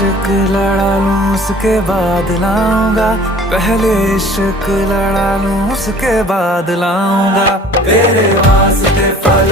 इश्क लड़ा लूं उसके बाद लाऊंगा, पहले इश्क लड़ा लूं उसके बाद लाऊंगा। तेरे वास्ते फलक